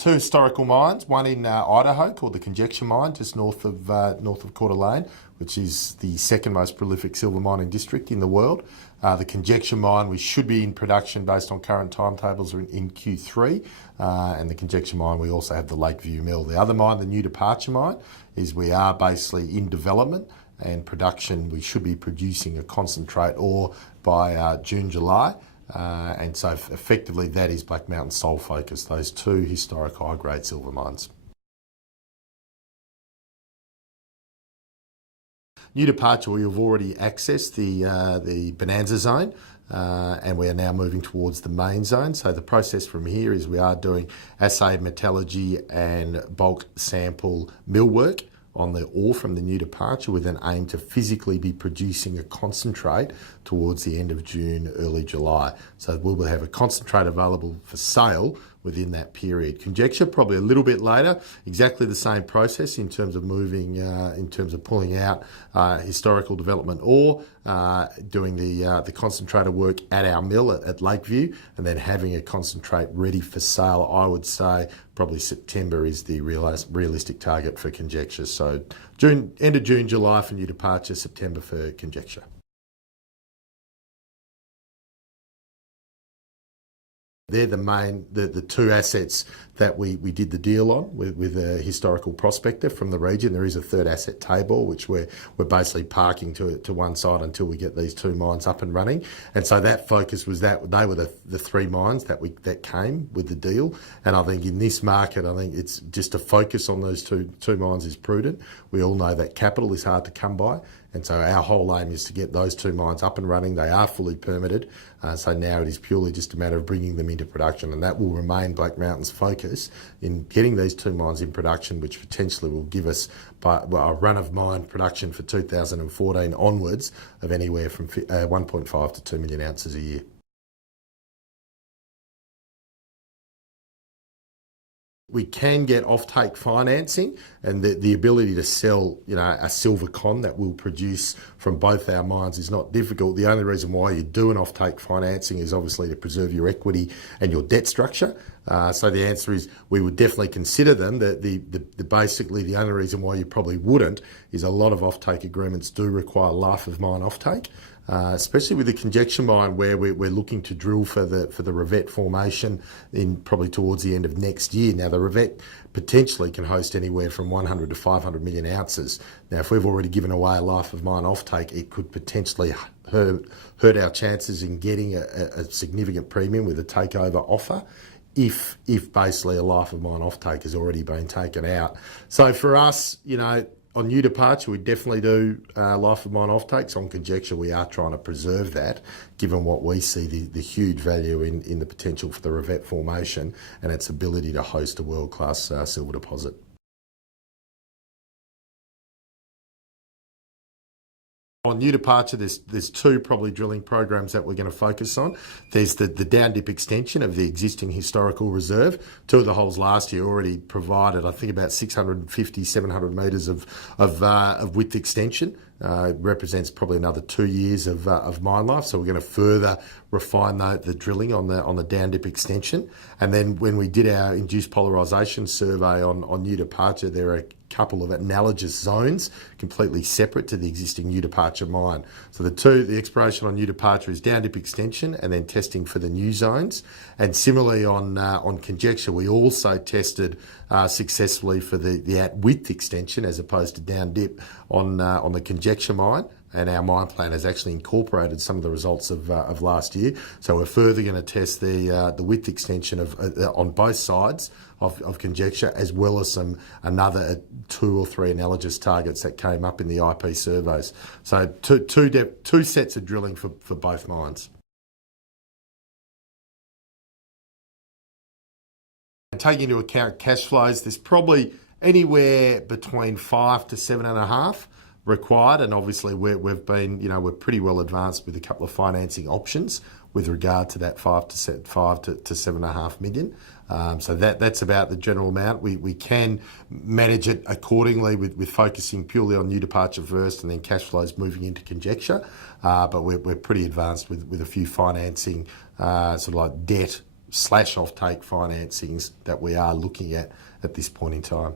two historical mines, one in Idaho called the Conjecture Mine, just north of Coeur d'Alene, which is the second most prolific silver mining district in the world. The Conjecture Mine, we should be in production based on current timetables in Q3. And the Conjecture Mine, we also have the Lakeview Mill. The other mine, the New Departure Mine, is we are basically in development and production. We should be producing a concentrate ore by June, July. And so effectively that is Black Mountain's sole focus, those two historic high-grade silver mines. New Departure, we have already accessed the Bonanza zone and we are now moving towards the main zone. So the process from here is we are doing assay metallurgy and bulk sample mill work on the ore from the New Departure with an aim to physically be producing a concentrate towards the end of June, early July. So we will have a concentrate available for sale within that period. Conjecture, probably a little bit later, exactly the same process in terms of moving, in terms of pulling out historical development ore, doing the concentrator work at our mill at Lakeview, and then having a concentrate ready for sale. I would say probably September is the realistic target for Conjecture. So end of June, July for New Departure, September for Conjecture. They're the two assets that we did the deal on with a historical prospective from the region. There is a third asset table, which we're basically parking to one side until we get these two mines up and running. And so that focus was that they were the three mines that came with the deal. And I think in this market, I think it's just to focus on those two mines is prudent. We all know that capital is hard to come by. And so our whole aim is to get those two mines up and running. They are fully permitted. So now it is purely just a matter of bringing them into production. And that will remain Black Mountain's focus in getting these two mines in production, which potentially will give us a run of mine production for 2014 onwards of anywhere from 1.5 to 2 million ounces a year. We can get offtake financing, and the ability to sell, a silver con that we'll produce from both our mines is not difficult. The only reason why you do an offtake financing is obviously to preserve your equity and your debt structure. So the answer is we would definitely consider them. Basically the only reason why you probably wouldn't is a lot of offtake agreements do require life of mine offtake. Especially with the Conjecture Mine, where we're looking to drill for the Revette formation in probably towards the end of next year. Now, the Revette potentially can host anywhere from 100 to 500 million ounces. Now, if we've already given away a life of mine offtake, it could potentially hurt our chances in getting a significant premium with a takeover offer. If basically a life of mine offtake has already been taken out. So for us, on New Departure, we definitely do life of mine offtakes. On Conjecture, we are trying to preserve that, given what we see the huge value in the potential for the Revette formation and its ability to host a world-class silver deposit. On New Departure, there's two probably drilling programs that we're going to focus on. There's the down dip extension of the existing historical reserve. Two of the holes last year already provided, I think, about 650, 700 metres of width extension. It represents probably another 2 years of mine life. So we're going to further refine the drilling on the down dip extension. And then when we did our induced polarisation survey on New Departure, there are a couple of analogous zones completely separate to the existing New Departure mine. So the exploration on New Departure is down dip extension and then testing for the new zones. And similarly on Conjecture, we also tested successfully for the at width extension as opposed to down dip on the Conjecture mine. And our mine plan has actually incorporated some of the results of last year. So we're further going to test the width extension on both sides of Conjecture, as well as another 2 or 3 analogous targets that came up in the IP surveys. So two sets of drilling for both mines. And taking into account cash flows, there's probably anywhere between 5 to 7.5 required, and obviously we're pretty well advanced with a couple of financing options with regard to that 5 to 7.5 million. So that's about the general amount. We can manage it accordingly with focusing purely on New Departure first and then cash flows moving into Conjecture. But we're pretty advanced with a few financing sort of like debt slash offtake financings that we are looking at this point in time.